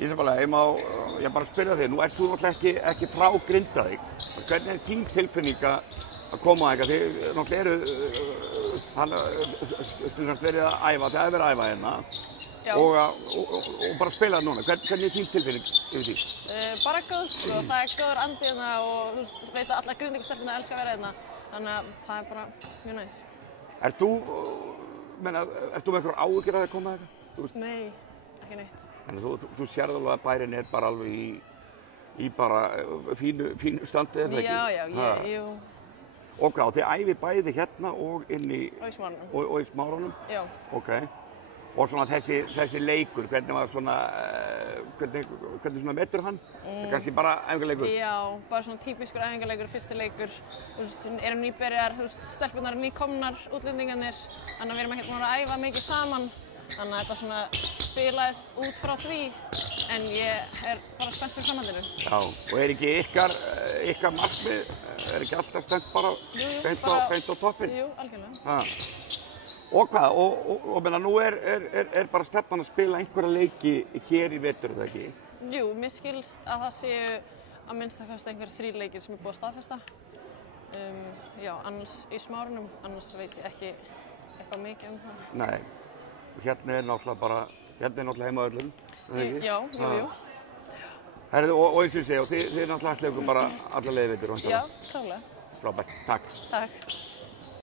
Ísabella, ég bara spyrja þig, nú ert þú náttúrulega ekki frá Grindavík. Hvernig þín tilfinning að koma að þið náttúrulega eru verið að æfa, þið hefur verið að æfa hérna og bara spila núna. Hvernig þín tilfinning yfir því? Bara góð, sko. Það góður andi hérna og þú veist, veit að allar Grindavíkurstelpurnar elska að vera hérna. Þannig að það bara mjög næs. Ert þú með einhverjar áhyggjur að það koma að þetta? Nei, ekki neitt. Þannig að þú sérð alveg að bærinn bara alveg í bara fínu standi, eða ekki? Já, jú. Og hvað, þið æfið bæði hérna og inni og í Smáranum? Já. Ok. Og svona þessi leikur, hvernig var svona, hvernig svona metur hann? Það er kannski bara æfingarleikur? Já, bara svona típiskur æfingarleikur, fyrsti leikur. Þú veist, erum nýbyrjar, þú veist, stelpurnar nýkomnar, útlendingarnir. Þannig að við erum ekki búin að æfa mikið saman. Þannig að þetta svona spilaðist út frá því, en ég bara spennt fyrir framhaldinu. Já, og ekki ykkar markmið, ekki alltaf spennt bara beint á toppinn? Jú, algjörlega. Og hvað, og menna nú bara stefnan að spila einhverja leiki hér í vetur, eða ekki? Jú, mér skilst að það séu að minnstakosti einhverjir 3 leikir sem búið að staðfesta. Já, annars í Smáranum, annars veit ég ekki eitthvað mikið það. Nei. Hérna náttúrulega heimavöllurinn, ekki? Já, jú. Herðu, og eins og ég segi, þið náttúrulega ætlaðu ykkur bara alla leið veitur. Já, klálega. Frábært, takk. Takk.